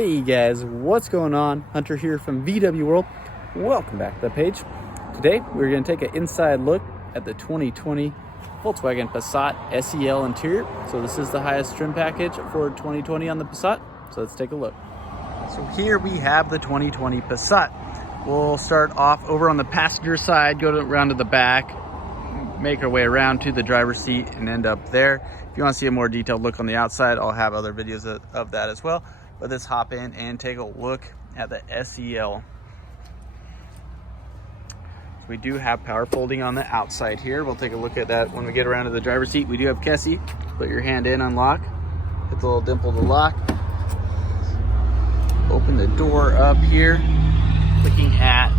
Hey guys, what's going on? Hunter here from VW World. Welcome back to the page. Today we're going to take an inside look at the 2020 Volkswagen Passat SEL Interior. So this is the highest trim package for 2020 on the Passat. So let's take a look. So here we have the 2020 Passat. We'll start off over on the passenger side, go around to the back, make our way around to the driver's seat and end up there. If you want to see a more detailed look on the outside, I'll have other videos of that as well. But let's hop in and take a look at the SEL. So we do have power folding on the outside here. We'll take a look at that when we get around to the driver's seat. We do have Kessie. Put your hand in, unlock. Hit the little dimple to lock. Open the door up here. Looking at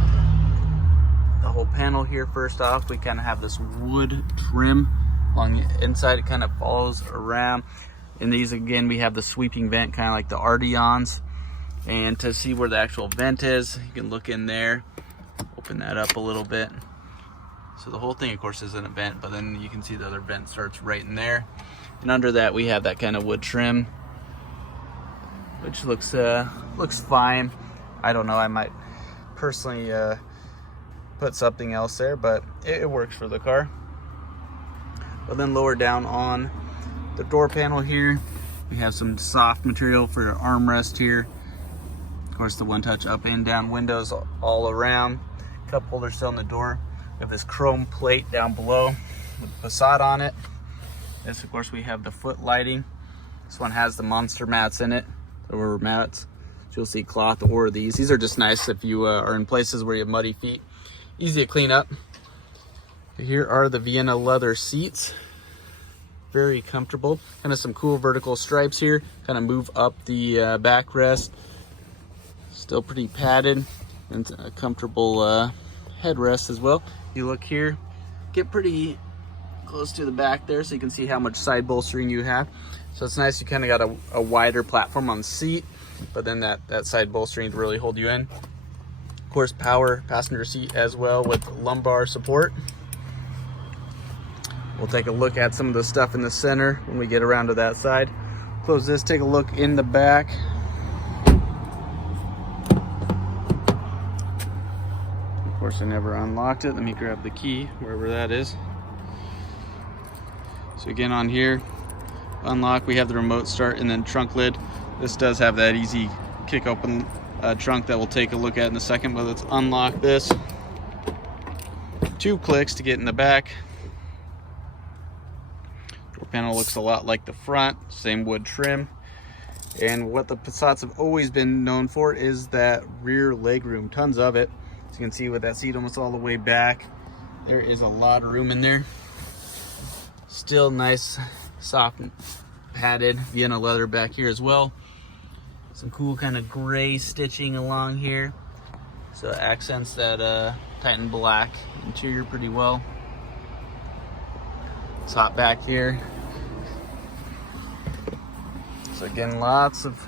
the whole panel here, first off, we kind of have this wood trim along the inside. It kind of follows around. In these, again, we have the sweeping vent, kind of like the Arteons. And to see where the actual vent is, you can look in there, open that up a little bit. So the whole thing, of course, is an vent, but then you can see the other vent starts right in there. And under that, we have that kind of wood trim, which looks fine. I don't know, I might personally put something else there, but it works for the car. But then lower down on the door panel here, we have some soft material for your armrest here. Of course, the one-touch up and down windows all around. Cup holder still on the door. We have this chrome plate down below with Passat on it. This, of course, we have the foot lighting. This one has the monster mats in it, the rubber mats. So you'll see cloth or these. These are just nice if you are in places where you have muddy feet. Easy to clean up. Here are the Vienna leather seats. Very comfortable. Kind of some cool vertical stripes here. Kind of move up the backrest. Still pretty padded. And a comfortable headrest as well. You look here, get pretty close to the back there so you can see how much side bolstering you have. So it's nice, you kind of got a wider platform on the seat, but then that side bolstering to really hold you in. Of course, power passenger seat as well with lumbar support. We'll take a look at some of the stuff in the center when we get around to that side. Close this, take a look in the back. Of course, I never unlocked it. Let me grab the key, wherever that is. So again, on here, unlock, we have the remote start and then trunk lid. This does have that easy kick open trunk that we'll take a look at in a second, but let's unlock this. 2 clicks to get in the back. Door panel looks a lot like the front, same wood trim. And what the Passats have always been known for is that rear legroom, tons of it. As you can see with that seat almost all the way back, there is a lot of room in there. Still nice, soft, padded Vienna leather back here as well. Some cool kind of gray stitching along here. So it accents that Titan black interior pretty well. It's hot back here. So again, lots of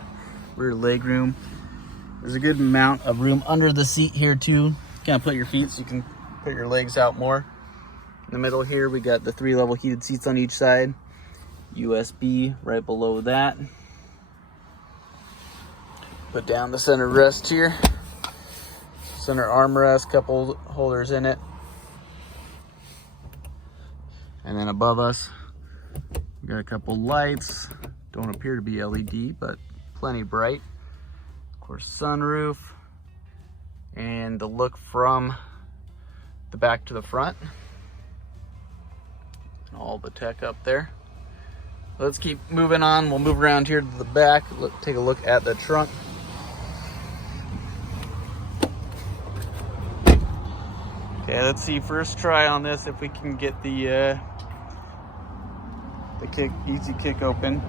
rear leg room. There's a good amount of room under the seat here too. Kind of put your feet so you can put your legs out more. In the middle here, we got the 3 level heated seats on each side. USB right below that. Put down the center rest here. Center armrest, couple holders in it. And then above us, we got a couple lights. Don't appear to be LED, but plenty bright. Of course, sunroof. And the look from the back to the front. And all the tech up there. Let's keep moving on. We'll move around here to the back. Take a look at the trunk. Okay, let's see, first try on this if we can get the easy kick open.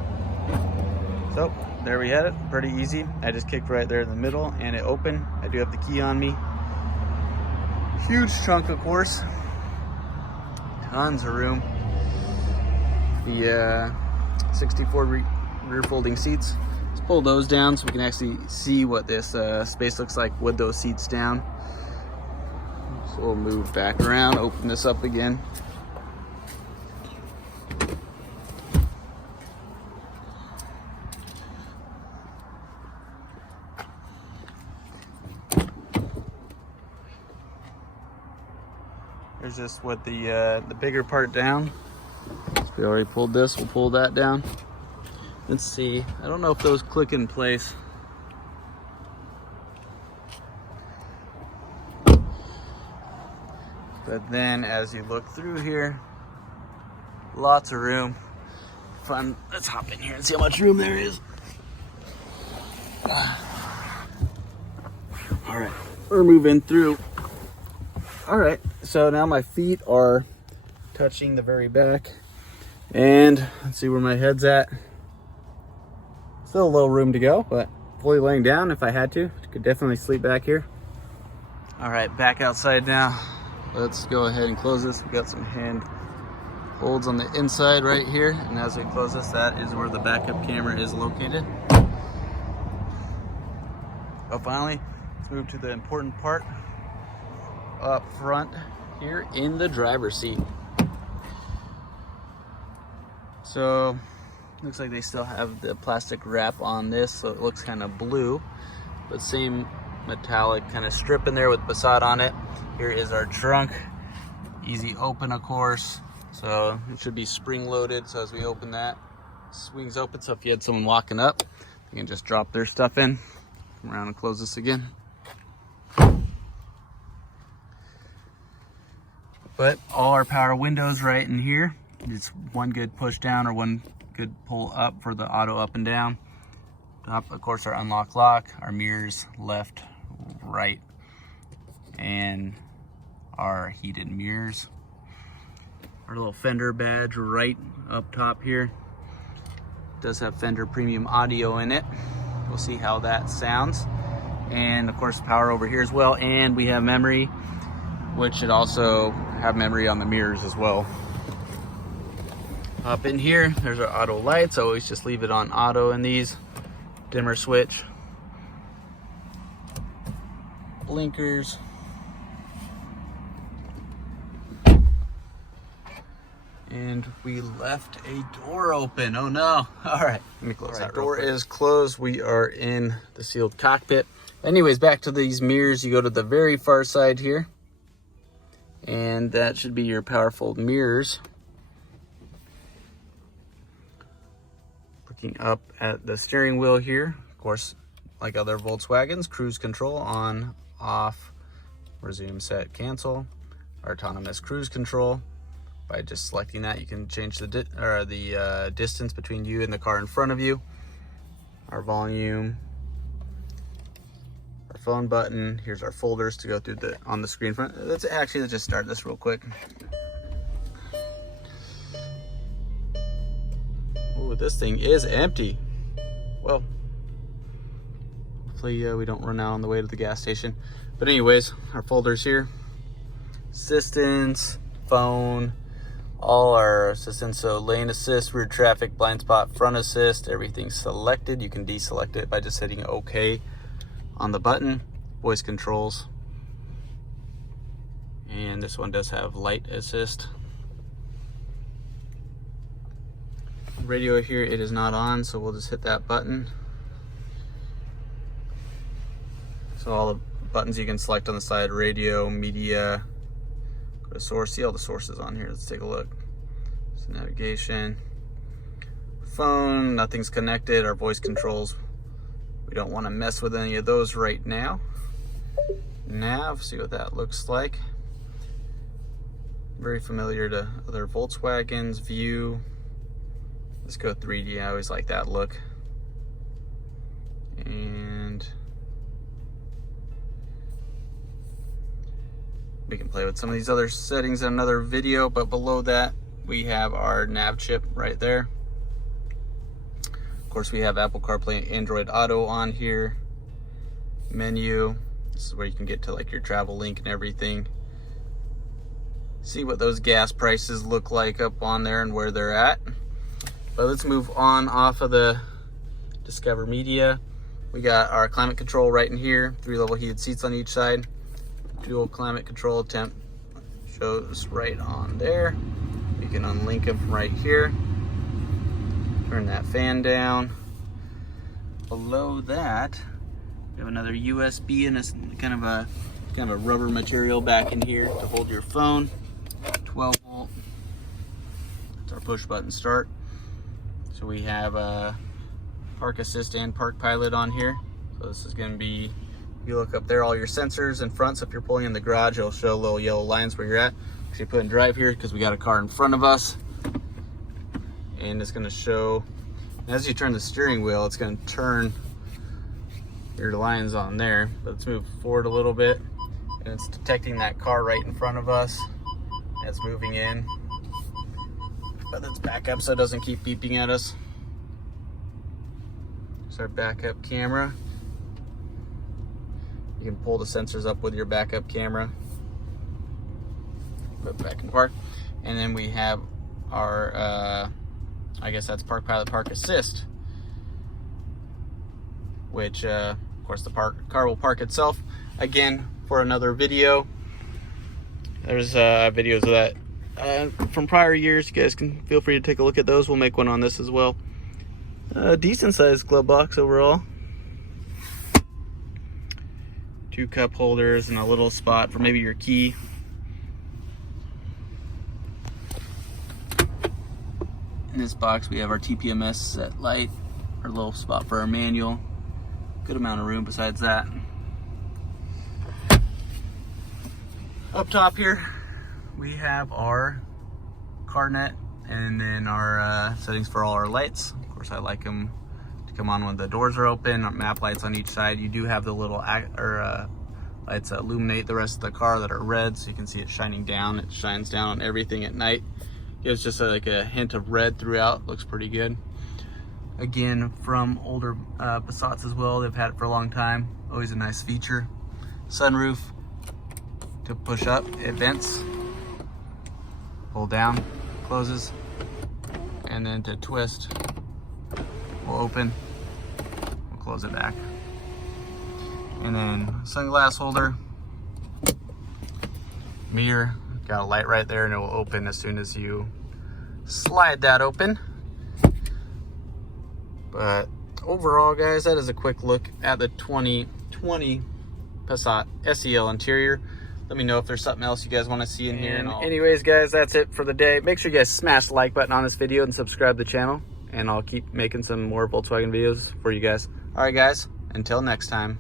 So there we had it, pretty easy. I just kicked right there in the middle and it opened. I do have the key on me. Huge trunk, of course. Tons of room. The 64 rear folding seats. Let's pull those down so we can actually see what this space looks like with those seats down. So we'll move back around, open this up again. There's just what the bigger part down. So we already pulled this, we'll pull that down. Let's see, I don't know if those click in place. But then as you look through here, lots of room. Fun, let's hop in here and see how much room there is. All right, we're moving through. All right, so now my feet are touching the very back. And let's see where my head's at. Still a little room to go, but fully laying down if I had to. Could definitely sleep back here. All right, back outside now. Let's go ahead and close this. We've got some hand holds on the inside right here. And as we close this, that is where the backup camera is located. Oh, finally, let's move to the important part up front here in the driver's seat. So, looks like they still have the plastic wrap on this, so it looks kind of blue, but same metallic kind of strip in there with PASSAT on it. Here is our trunk. Easy open, of course. So it should be spring loaded. So as we open that, swings open. So if you had someone walking up, you can just drop their stuff in. Come around and close this again. But all our power windows right in here. It's one good push down or one good pull up for the auto up and down. Top, of course, our unlock lock, our mirrors left, right, and our heated mirrors. Our little Fender badge right up top here. Does have Fender premium audio in it. We'll see how that sounds. And of course, power over here as well. And we have memory, which should also have memory on the mirrors as well. Up in here, there's our auto lights. I always just leave it on auto in these. Dimmer switch. Blinkers. And we left a door open. Oh no. All right, let me close that. Door is closed. We are in the sealed cockpit. Anyways, back to these mirrors. You go to the very far side here. And that should be your powerful mirrors. Looking up at the steering wheel here. Of course, like other Volkswagens, cruise control on, off, resume, set, cancel. Our autonomous cruise control. By just selecting that, you can change the distance between you and the car in front of you. Our volume, our phone button. Here's our folders to go through on the screen front. Let's just start this real quick. Ooh, this thing is empty. Well, hopefully we don't run out on the way to the gas station. But anyways, our folders here. Assistance, phone, all our assistance, so lane assist, rear traffic, blind spot, front assist, everything's selected. You can deselect it by just hitting OK on the button. Voice controls. And this one does have light assist. Radio here, it is not on, so we'll just hit that button. So all the buttons you can select on the side: radio, media, go to source. See all the sources on here. Let's take a look. So navigation, phone, nothing's connected. Our voice controls, we don't want to mess with any of those right now. Nav, see what that looks like. Very familiar to other Volkswagens. View, let's go 3D. I always like that look. And we can play with some of these other settings in another video, but below that we have our nav chip right there. Of course, we have Apple CarPlay and Android Auto on here. Menu, this is where you can get to like your travel link and everything. See what those gas prices look like up on there and where they're at. But let's move on off of the Discover Media. We got our climate control right in here. 3-level heated seats on each side. Dual climate control, temp shows right on there. You can unlink them from right here. Turn that fan down. Below that, we have another USB and a kind of a rubber material back in here to hold your phone. 12 volt. It's our push button start. So we have park assist and park pilot on here. So this is going to be, you look up there, all your sensors in front. So if you're pulling in the garage, it'll show little yellow lines where you're at. So you put in drive here because we got a car in front of us, and it's going to show, as you turn the steering wheel, it's going to turn your lines on there. Let's move forward a little bit, and it's detecting that car right in front of us. And it's moving in, but let's back up so it doesn't keep beeping at us. It's our backup camera. You can pull the sensors up with your backup camera. Put it back in park. And then we have our, I guess that's park pilot, park assist, which, of course, the car will park itself. Again, for another video, there's videos of that from prior years. You guys can feel free to take a look at those. We'll make one on this as well. Decent sized glove box overall. 2 cup holders and a little spot for maybe your key. In this box we have our TPMS set light, our little spot for our manual. Good amount of room besides that. Up top here we have our car net, and then our settings for all our lights. Of course, I like them to come on when the doors are open. Map lights on each side. You do have the little lights that illuminate the rest of the car that are red, so you can see it shining down. It shines down on everything at night. Gives just like a hint of red throughout. Looks pretty good. Again, from older Passats as well. They've had it for a long time. Always a nice feature. Sunroof to push up, it vents. Pull down, closes, and then to twist, we'll open, we'll close it back. And then sunglass holder, mirror, got a light right there, and it will open as soon as you slide that open. But overall, guys, that is a quick look at the 2020 Passat SEL Interior. Let me know if there's something else you guys want to see in here. Anyways, guys, that's it for the day. Make sure you guys smash the like button on this video and subscribe to the channel, and I'll keep making some more Volkswagen videos for you guys. All right, guys, until next time.